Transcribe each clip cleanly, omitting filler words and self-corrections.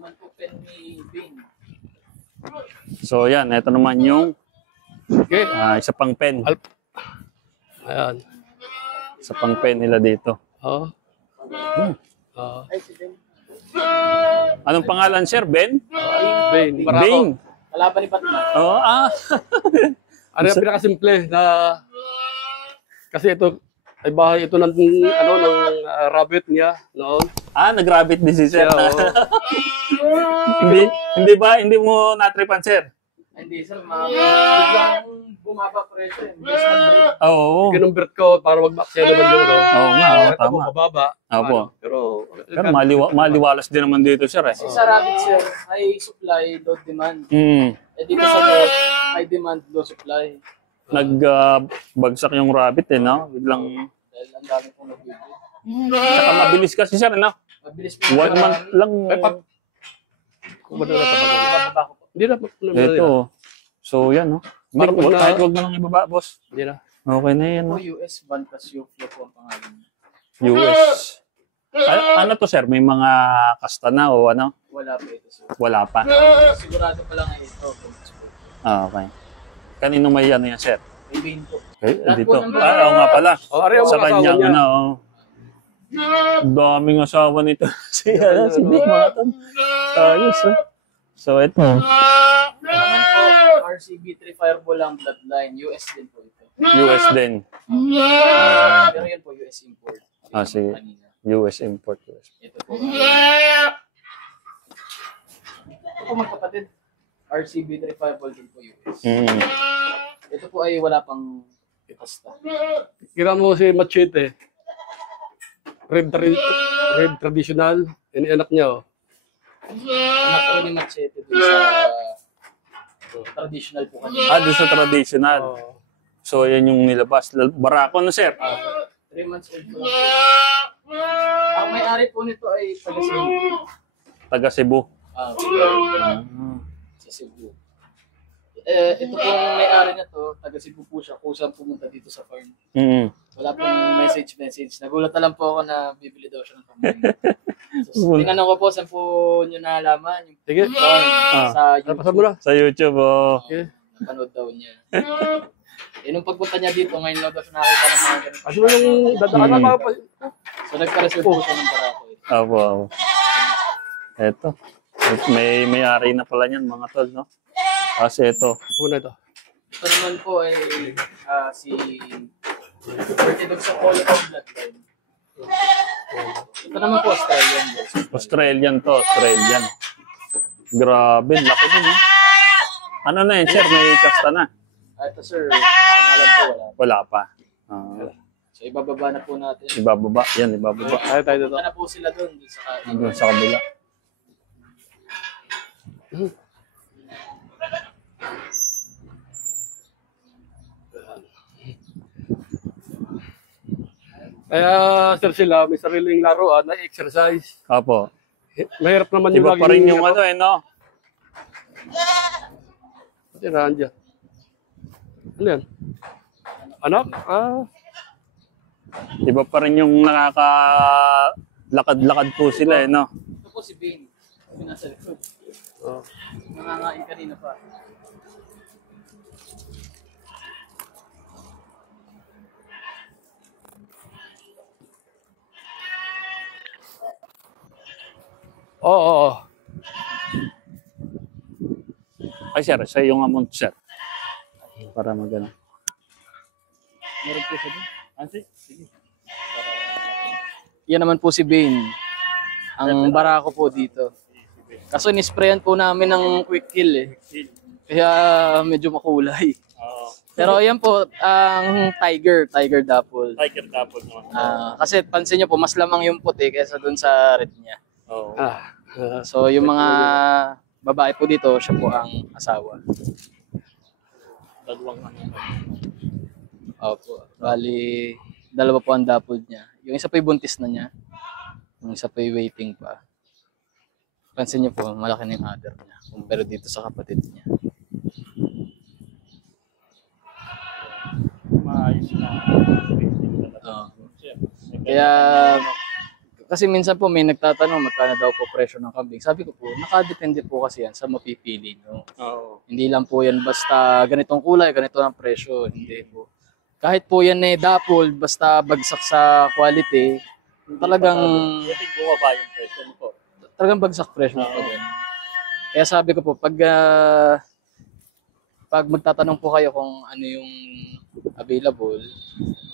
naman po pen ni Bing. So yan, ito naman yung Okay. isa pang pen. Ayan. Isa pang pen nila dito. Oh. Ay, si Bing. Anong pangalan, sir? Ben? Bane. Barako. Bing. Kalaban ni Batman. Oo, Ano yung pinakasimple na kasi ito ay bahay ito ng ano ng rabbit niya noon. Nag-rabbit din si sir. Yeah, oh. Hindi mo natripan, sir? Hindi, sir. Biglang bumaba presyo. Investment rate. Oo. Kinumbert ko para mag-maxya naman yung ano. Oo nga, Ito tama. mababa. Opo. Pero Maliwalas din naman dito, sir. Kasi sa rabbit, sir, high supply, low demand. Dito sa low, high demand, low supply. Nagbagsak yung rabbit, no? Biglang... Dahil ang dami pong nagbibig. Saka mabilis kasi, sir, no? Mabilis po. 1 month lang. Kung ba na Bababa ko po. Hindi na. Ito. So, yan, no? Parang Kahit wag na lang ibaba, boss. Hindi na. Okay na yan, Po, no? US Van Casio po ang pangalan. US. Ano to, sir? May mga kasta na o ano? Wala pa ito, sir. Wala pa. Sigurado pa lang ay ito. Okay. Kanino may ano yan, sir? May Bing po. Dito. Oo nga pala. Ari ang Sa mga asawa kanyang, niya. daming asawa nito. si Big mga to. Ayos, So, ito. Naman po, RCB3 Fireball ang bloodline. US din po ito. US din. Pero yun po, US import. Sige. Kanina. US import. Ito po. Ito po magkapatid. RCB3 Fireball din po US. Ito po ay wala pang kasta. Kira mo si Machete. Red traditional. Anak niya, oh. Anak ko ni Machete dun sa traditional po kanina. Doon sa traditional. Oh. So, yan yung nilabas. Barako na, sir. 3 months old po. Ang may-ari po nito ay taga Cebu. Taga Cebu. Sa Cebu. Ito po ang may-ari na to, taga Cebu po siya, kusang pumunta dito sa farm. Wala pong message. Nagulat na lang po ako na bibili daw siya ng kambing. So, tinanong ko po, saan po nyo nalaman? Yung Sige. sa Tapos mo na. Sa YouTube, Okay. napanood daw niya. Nung pagpunta niya dito, ngayon lang daw siya nakita ng mga ganito. Kasi mo yung dadaan na pa. So nagpa-reserve po siya ng barako. Opo. Eto. May-ari na pala niyan, mga tol, no? Kasi ito. Una ito. Ito naman po ay si Fertilog sa Polo of Bloodline. Ito naman po Australian. Australian to, Australian. Grabe, laki din, eh. Ano na yun, sir? May kasta na? Ito sir, alam po wala. Wala pa. So ibababa na po natin. Ibababa. Yan, ibababa. Tayo dito. Punta na po sila doon sa Doon sa kabila. Kaya sir sila, may sariling laruan na exercise. Opo. Mahirap naman yung Iba pa rin yung ano, eh, no? Pati nandiyan. Ano yan? Anak? Iba pa rin yung nakaka-lakad-lakad po sila, eh, no? Ito po si Bane. Nasa likod. Oh. Nangangain kanina pa. Oo. Ay, sir, sa yung amount, sir. Para magano. Meron po siya doon. Sige. Yan naman po si Bane. Ang barako po dito. Kaso nisprayan po namin ng quick kill eh. Kaya medyo makulay. Pero yan po, ang Tiger Dapple. Tiger Dapple naman. Kasi pansin nyo po, mas lamang yung puti kaysa dun sa red niya. Oo. So yung mga babae po dito, siya po ang asawa. Dalawang ano. Opo. Bali, dalawa po ang dapple niya. Yung isa po yung buntis na niya. Yung isa po yung waiting pa. Pansin niyo po, malaki na yung other niya. Kumpara dito sa kapatid niya. Maayos na. Kaya Kasi minsan po may nagtatanong magkano daw po presyo ng kambing. Sabi ko po, nakadepende po kasi yan sa mapipili nyo. Oo. Hindi lang po yan basta ganitong kulay, ganito ang presyo. Hindi po. Kahit po yan dapol, basta bagsak sa quality, talagang Pwede bumaba yung presyo mo po. talagang bagsak presyo po yan. Kaya sabi ko po, pag magtatanong po kayo kung ano yung available,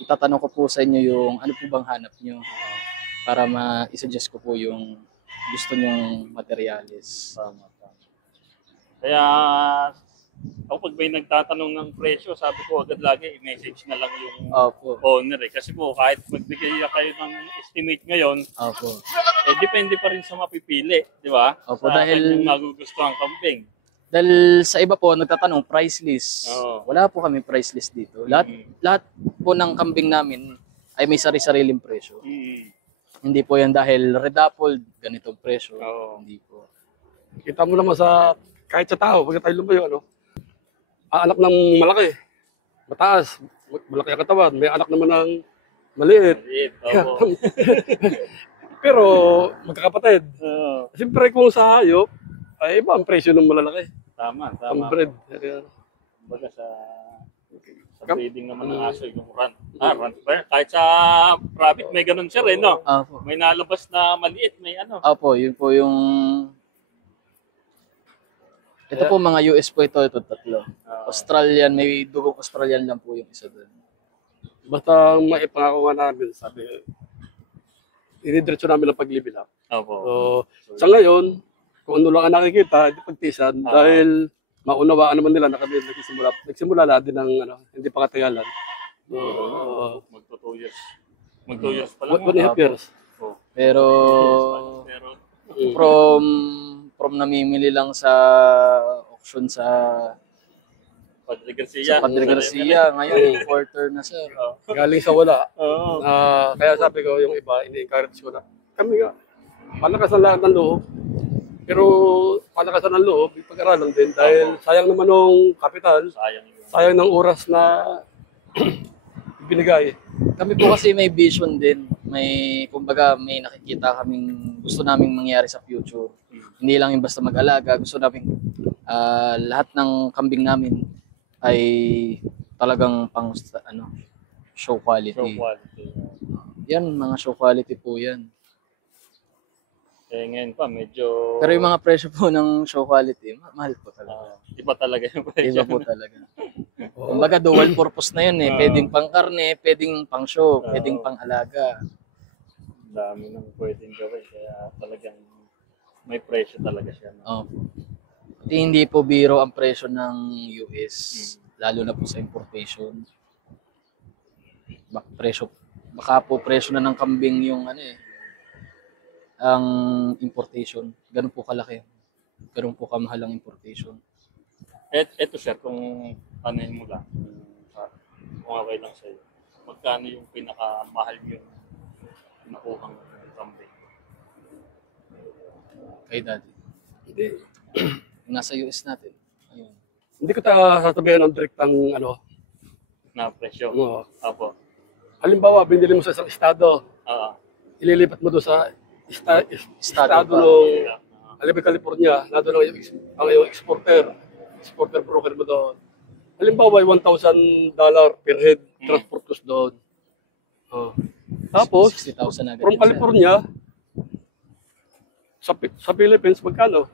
itatanong ko po sa inyo yung ano po bang hanap nyo para ma-suggest ko po yung gusto nyong materialis. Tama. Kaya, ako pag may nagtatanong ng presyo, sabi ko agad lagi, i-message na lang yung Opo. owner eh. Kasi po, kahit magbigay kayo ng estimate ngayon, Opo. depende pa rin sa mapipili, di ba? Opo, Sa dahil- kanyang magugustuhan kambing. Dahil sa iba po, nagtatanong, price list. Oo. Wala po kami price list dito. Lahat po ng kambing namin ay may sari-sariling presyo. Hindi po yan dahil red apple, ganitong presyo. Oo. Hindi po. Kita mo naman kahit sa tao, pag tayo lumayo, anak ng malaki, mataas, malaki ang katawan, may anak naman ng maliit. Oo. Pero magkakapatid. Oo. Siyempre kung sa hayop, ay iba ang presyo ng malalaki. Tama. Ang bread. Baga sa breeding naman ng aso, yung run. Run ba? Kahit sa rabbit, may ganun siya rin, no? Opo. May nalabas na maliit, may ano. Opo, yun po yung... Ito po mga US po ito tatlo. Australian, may dugong Australian lang po yung isa doon. Basta maipangako nga namin, sabi, inidiretso namin ang paglibil up. Opo. So, sa ngayon, kung ano lang ang nakikita, hindi pagtisan, dahil maunawaan naman nila na kami nagsimula na din ng hindi pa katagalan. Magto 2 years. Mag 2 years pa lang. 1.5 years. Oh. Pero Pero, from namimili lang sa auction sa Padre Garcia. Padre Garcia, ngayon importer na sir. Galing sa wala. Oo. Kaya sabi ko, yung iba, ini-encourage ko na. Kami nga, malakas ang lahat ng loob. Pero palakasan ng loob, ipag-aralan din dahil sayang naman ng kapital, Sayang yun. sayang ng oras na binigay. Kami po kasi may vision din. Kumbaga, may nakikita kaming gusto naming mangyari sa future. Hindi lang yung basta mag-alaga. Gusto namin lahat ng kambing namin ay talagang pang show quality. So quality. Yan, mga show quality po yan. Ngayon pa, medyo... Pero yung mga presyo po ng show quality, mahal po talaga. iba talaga yung presyo. Iba po talaga. Kumbaga, dual purpose na yun eh. Pwedeng pang karne, pwedeng pang show, pwedeng pang alaga. Dami nang pwedeng gawin. Kaya talagang may presyo talaga siya. No? At hindi po biro ang presyo ng US, lalo na po sa importation. Baka po presyo na ng kambing yung ang importation. Ganun po kalaki. Ganun po kamahal ang importation. Eto sir, kung anuhin mo lang, kung okay lang sa'yo, magkano yung pinakamahal yung nakuhang kambing? Kay daddy. Hindi, Yung nasa US natin. Ayun. hindi ko sasabihin ng direktang Na presyo? Apo. Halimbawa, binili mo sa isang estado, Oo. ililipat mo doon sa estado pa. ng California, na doon ang iyong exporter broker mo doon. Halimbawa, $1,000 per head transport cost doon. Tapos, 60,000 agad. from yun, sir. California, sa Philippines, magkano?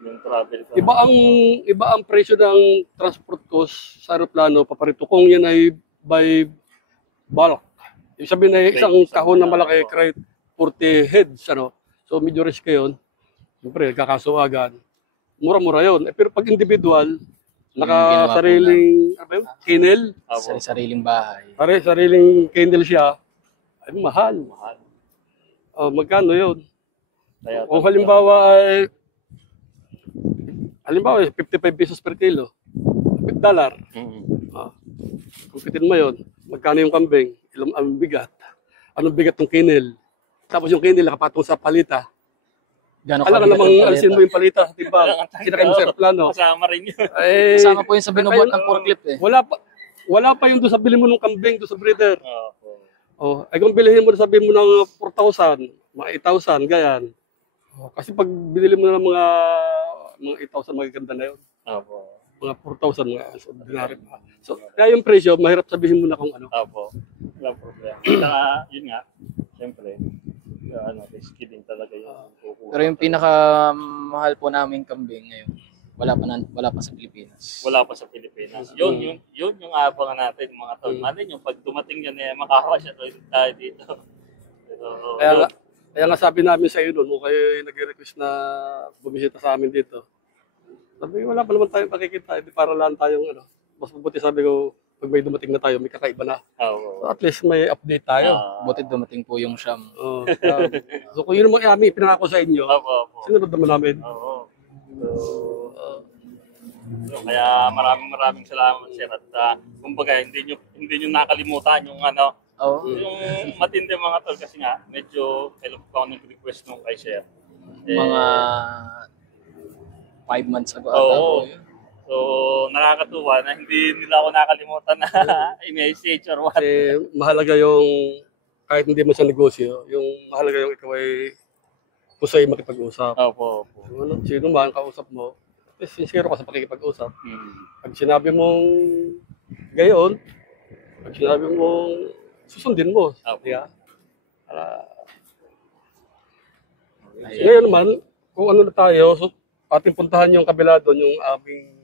Yung travel ka. Iba ang presyo ng transport cost sa aeroplano paparito kung yan ay by bulk. Ibig sabihin na isang kahon na malaki, crate 40 heads, So medyo risk yun. Siyempre, kakasuwagan. Mura-mura yun. Pero pag individual, naka-sariling kennel, Sariling bahay. sariling kennel siya, ay mahal. Magkano yun? Kaya Kung halimbawa ay 55 pesos per kilo, $50. Kumpitin mo yun, magkano yung kambing, ilang ang bigat, anong bigat ng kennel, tapos yung kennel nakapatong sa palita. Gano'n Alam ka kabigat namang ang paleta? alisin mo yung palita, diba? Sinakay mo sa aeroplano. kasama rin yun. Kasama po yun sa binubuhat ng forklift eh. Wala pa yung doon sa bili mo ng kambing, doon sa breeder. Opo. Ay kung bilihin mo, sabihin mo ng 4,000, mga 8,000, ganyan. Kasi pag binili mo na ng mga 8,000, magaganda na yun. Opo. Mga 4,000, mga ordinary pa. So, kaya yung presyo, mahirap sabihin mo na kung ano. Opo. Walang problema. Saka, yun nga, siyempre, risky din talaga yung kukuha. Pero yung pinakamahal po naming kambing ngayon, wala pa sa Pilipinas. Wala pa sa Pilipinas. Yun yung abangan natin, mga tol. Natin yung pag dumating yan, makakasya tayo dito. Pero, Kaya nga sabi namin sa iyo noon, kung kayo nag-request na bumisita sa amin dito, sabi, wala pa naman tayong pakikita, hindi para lang tayong mas mabuti sabi ko, pag may dumating na tayo, may kakaiba na. So, at least may update tayo. Buti dumating po yung Siyam. So kung yun naman Ami, pinangako sa inyo, sinunod naman namin. So, kaya maraming salamat sir at kumbaga hindi nyo nakalimutan yung yung matindi mga tol kasi nga medyo help ko nag-request nung kay sir. Mga 5 months ago ata po yun. So nakakatuwa na hindi nila ako nakalimutan na i-message or what. Kasi mahalaga yung kahit hindi mo sa negosyo, yung mahalaga yung ikaw ay kusay makipag-usap. Opo. Sino man kausap mo, sincere ka sa pakikipag-usap. Pag sinabi mong gayon, pag sinabi mong susundin mo. Diba? Ngayon naman, kung ano na tayo, so, ating puntahan yung kabila doon, yung aming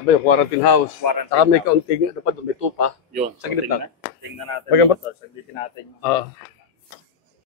yung quarantine house. Saka may kaunting, may tupa. Yun. Sa gitna. Tingnan natin. Bagamat- Saglitin natin.